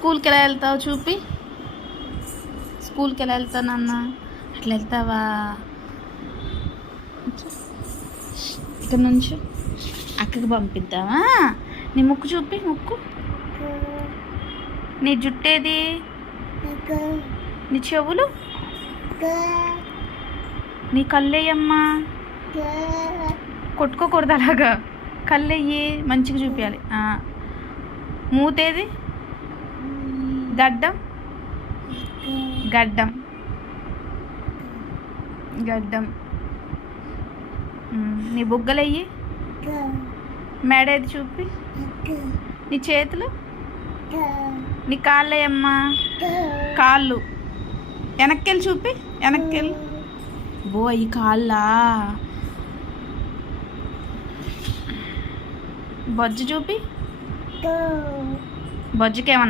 స్కూల్కి ఎలా వెళ్తావు చూపి. స్కూల్కి ఎలా వెళ్తావు నాన్న? అట్లా వెళ్తావా? ఇక్కడ నుంచి అక్కకి పంపిద్దామా? నీ ముక్కు చూపి, ముక్కు. నీ జుట్టేది? నీ చెవులు? నీ కళ్ళేయమ్మా. కొట్టుకోకూడదు అలాగా, కళ్ళయ్యి మంచిగా చూపించాలి. మూతేది? గడ్డం? గడ్డం గడ్డం. నీ బుగ్గలయ్యి. మెడేది చూపి. నీ చేతులు? నీ కాళ్ళేయమ్మా. కాళ్ళు వెనక్కెళ్ళి చూపి, వెనక్కెళ్ళి. బో ఈ కాళ్ళ. బొజ్జు చూపి. బొజ్జుకేమన్నా